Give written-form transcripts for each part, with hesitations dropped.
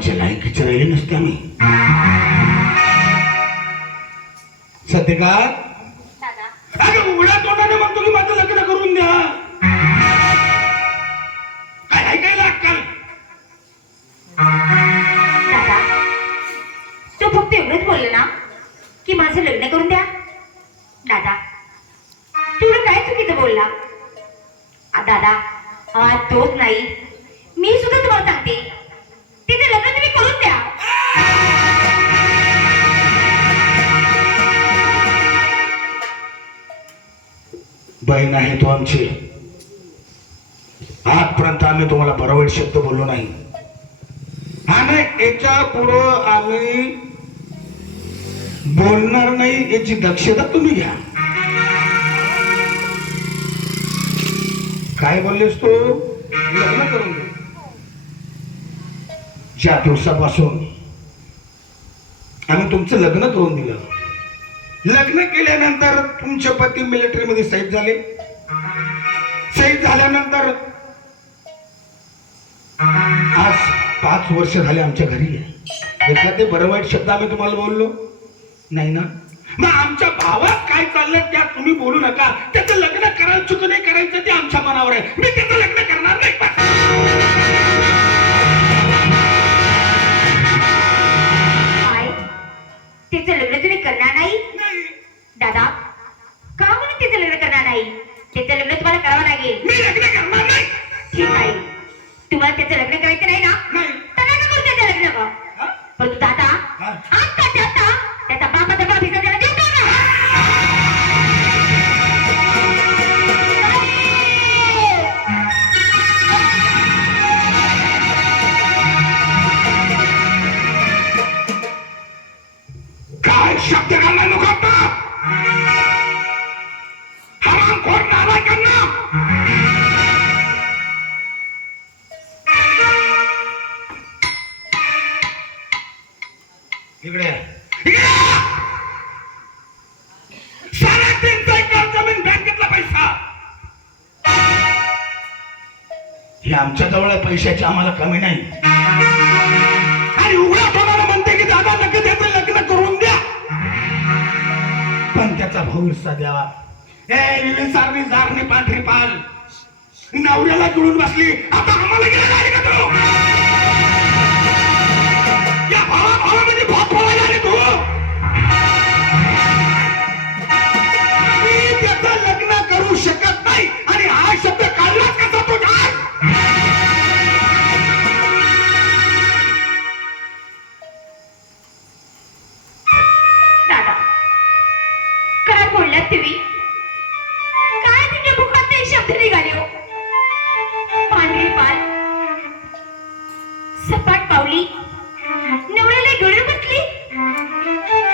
तुमच्या लायकीचे राहिले नसते आम्ही. सध्या का अरे उघड्या तोंडाने म्हणतो की माझं लग्न करून द्या. काय ऐकायला अक्कल? दादा तो फक्त एवढंच बोलला ना की माझं लग्न करून द्या. दादा तुला काय चुकीचं बोलला? दादा हा तोच नाही, मी सुद्धा तुम्हाला सांगते तिथे लग्न तुम्ही करून द्या. बहीण आहे तो आमची. आजपर्यंत आम्ही तुम्हाला बरोबर शब्द बोललो नाही आणि याच्या पुढं आम्ही बोलणार नाही याची दक्षता तुम्ही घ्या. काय बोललेस तू? लग्न करून दे. ज्या दिवसापासून आम्ही तुमचं लग्न करून दिलं, लग्न केल्यानंतर तुमचे पती मिलिटरीमध्ये शहीद झाले. शहीद झाल्यानंतर आज 5 वर्ष झाले आमच्या घरी. एखादे बरं वाईट शब्द आम्ही तुम्हाला बोललो नाही ना? मग आमच्या भावात काय चाललंय त्या तुम्ही बोलू नका. त्याचं लग्न करायचं की नाही करायचं ते आमच्या मनावर आहे. मी त्याचं लग्न करणार नाही. तिचं लग्न तुम्ही करणार नाही? दादा का म्हणून तिचं लग्न करणार नाही? तिचं लग्न तुम्हाला करावं लागेल. मी लग्न करणार नाही. ठीक आहे, तुम्हाला त्याचं लग्न करायचं नाही ना? तर नका करू त्याचं लग्न. परंतु दादा आता त्याचा बापाचा बाप हिचा त्याला देऊ नका. काय शब्द घालणार नको आता. हरामखोर नालायकांना. इकडे 3.5 एकर जमीन बँकेतला पैसा हे आमच्या जवळ आहे. पैशाची आम्हाला कमी नाही. आणि उघडा तोंडाने म्हणते की दादा नका त्याचं लग्न करून द्या, पण त्याचा भाऊ हिस्सा द्यावा. सारणी जारणी पांढरी पाल नवऱ्याला जुळून बसली. आता आम्हाला गेला नाही का तू? या भावामध्ये भात फोडायला आली तू. मी त्याचं लग्न करू शकत नाही आणि हा शब्द काढलाच कसा तो काय? दादा काय बोललात तुम्ही? काय तुमच्या मुखात ते शब्द निघाले हो? पांढरी पाल, सपाट पावली, नवऱ्याला गिळून बसली.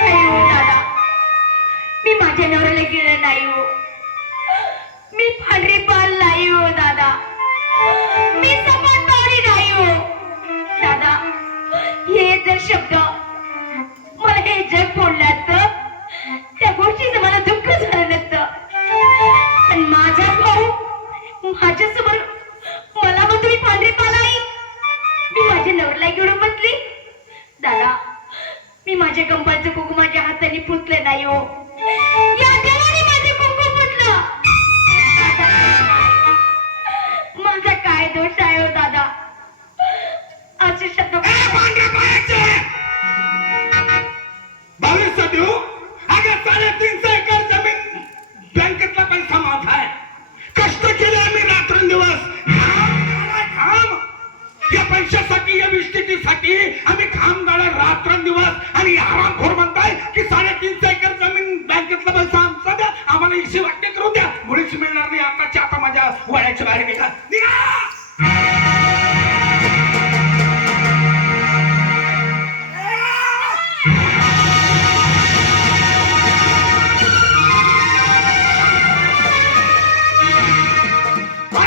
अयो दादा मी माझ्या नवऱ्याला गिळलं नाही हो. मी पांढरी पाल नाही हो दादा. मी सपाट पावली नाही हो दादा. हे जर शब्द मला हे जग बोलला तर त्या गोष्टीचं मला दुःख झालं नसतं. पण माझा भाऊ माझ्यासमोर मला म्हणतो मी पांढरी पाल आहे. मी माझ्या नवऱ्याला घेऊन बसली. दादा मी माझ्या कंपाचं कुंकू माझ्या हाताने पुसलं नाही हो. या देवाने माझे कुंकू पुसलं. माझा काय दोष आहे हो दादा? असे शब्द भविष्य देऊ. अगं 3.5 एकर जमीन बँकेतला पैसा माझा आहे. कष्ट केले आम्ही रात्रंदिवस. या पैशासाठी या विस्टिटीसाठी आम्ही खांब गाळा रात्रंदिवस. आणि आरामखोर म्हणताय की 3.5 एकर जमीन बँकेतला पैसा आमचा द्या, आम्हाला इशी वाटणे करून द्या. मुळीच मिळणार नाही. आताच्या आता माझ्या वयाच्या बाहेर निघा.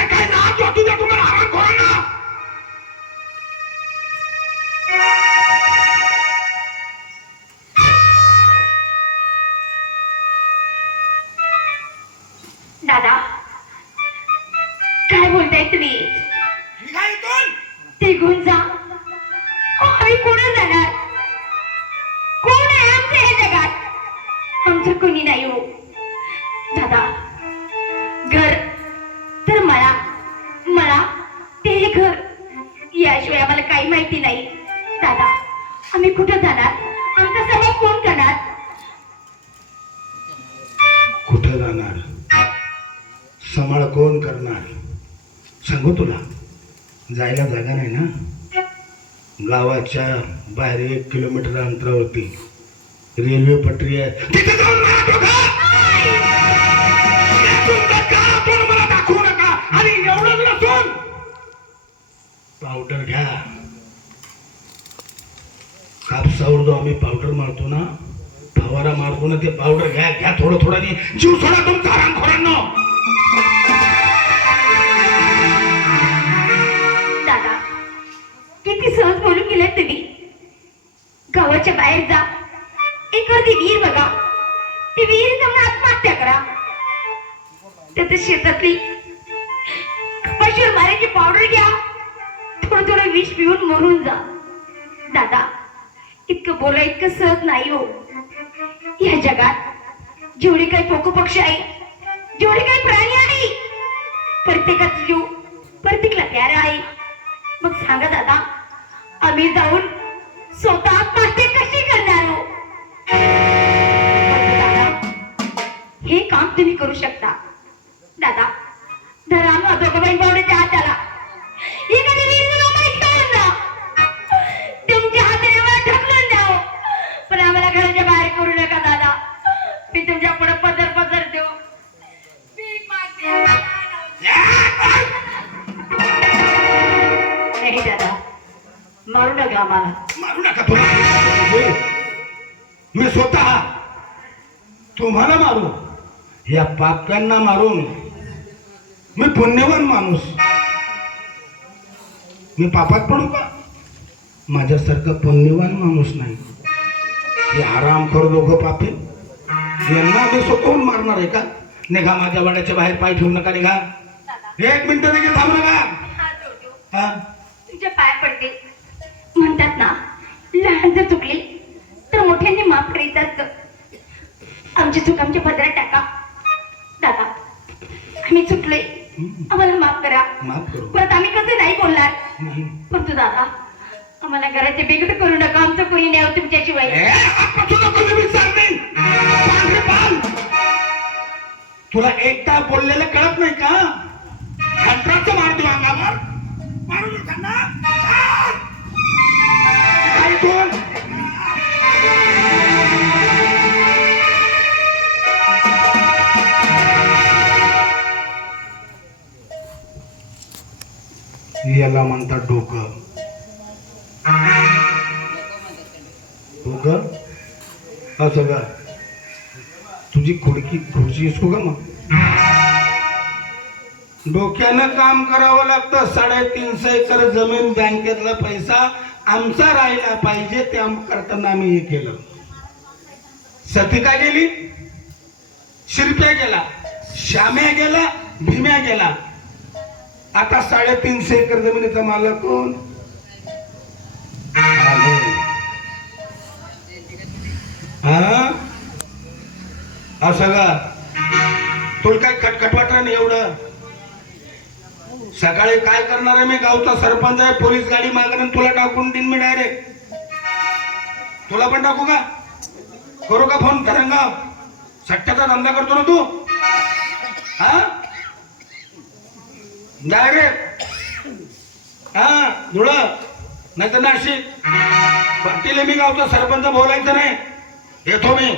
काय नाच वाटू द्या तुम्हाला आरामखोरांना. दादा काय बोलताय तुम्ही? निघा इथून. निघून जा. आई कुठे जाणार? कोण आहे आमच्या या जगात? आमचं कोणी नाही हो दादा. घर तर मला मला ते घर याशिवाय आम्हाला काही माहिती नाही दादा. आम्ही कुठं जाणार? आमचा सगळं कोण करणार? कुठं जाणार? सांभाळ कोण करणार? सांगू तुला, जायला जागा नाही ना. गावाच्या बाहेर 1 किलोमीटर अंतरावरती रेल्वे पटरी आहे, तिथे जाऊन मारा दोघं. तुमचं काळापण मला दाखवू नका. आणि एवढंच नसून पावडर घ्या. कापसावर जो आम्ही पावडर मारतो ना, फवारा मारतो ना, ते पावडर घ्या घ्या. थोडं थोडं जीव सोडा तुमचा हरामखोरांनो. दादा किती सहज बोलून गेले तुम्ही. गावाच्या बाहेर जा, एखादी विहीर बघा, ती विहीर जाऊन आत्महत्या करा. त्यात शेतातली कपाशीवर मारायची पावडर घ्या, थोडं थोडं विष पिऊन मरून जा. दादा इतकं बोला इतकं सहज नाही हो. या जगात जेवढे काही पशु आहे, जेवढे काही प्राणी आहे, प्रत्येकाचा जीव प्रत्येकाला प्यारा आहे. मग सांगा दादा, आम्ही जाऊन स्वतः आत्महत्या कशी करणार हो? पण दादा हे काम तुम्ही करू शकता. दादा धरा आम्हा दोघं बहीण भावनेच्या हाताला एखाद्या विहिरीला माहीत काढून जा. तुमच्या हाताने मला ढकलून द्या हो. पण आम्हाला घराच्या बाहेर करू नका दादा. मी तुमच्या पुढे पदर पदर देऊ. नाही दादा, मारू नका आम्हाला. मारू नका तुला. मी स्वतः तुम्हाला मारू, या पाप्यांना मारून मी पुण्यवान माणूस. मी पापात पडू का? माझ्यासारखा पुण्यवान माणूस नाही. हे आरामखोर दोघं पापी, यांना मी स्वतःहून मारणार आहे का? निघा माझ्या वाड्याच्या बाहेर, पाय ठेवू नका. निघा. 1 मिनिट देखील थांबू नका. हा तुझ्या पाय पडते. म्हणतात ना, लहान जर चुकली तर मोठ्यांनी माफ करीत असतं. आमची चूक आमच्या पदरात टाका. दादा आम्ही चुकलोय, आम्हाला माफ करा. माफ करू. परत आम्ही कसं नाही बोलणार. नाही. परंतु दादा आम्हाला घराचे बिघड करू नका. आमचं कोणी नाही तुमच्याशिवाय. तुला एकटा बोललेलं कळत नाही का? कंत्राटचं मारतो अंगावर. मारू नका ना. काय कोण? याला म्हणतात डोकं. डोकं असं का? तुझी खुर्ची इसको का? मग डोक्यानं काम करावं लागतं. 350 एकर जमीन, बँकेतला पैसा आमचा राहिला पाहिजे, ते करताना आम्ही हे केलं. सतिका गेली, शिरप्या गेला, श्याम्या गेला, भीम्या गेला. आता 350 एकर जमिनीचा मालक कोण? हा असं का? तुला काय खटखट वाटलं नाही एवढं? सकाळी काय करणार आहे? मी गावचा सरपंच आहे, पोलीस गाडी मागणार, तुला टाकून देईन मी डायरेक्ट. तुला पण टाकू का? करू का फोन? धरणगाव सट्ट्याचा धंदा करतो ना तू? हा डायरेक्ट. हा धुळ नाही तर नाशिक. बघतील मी गावचा सरपंच, बोलायचं नाही. येतो मी.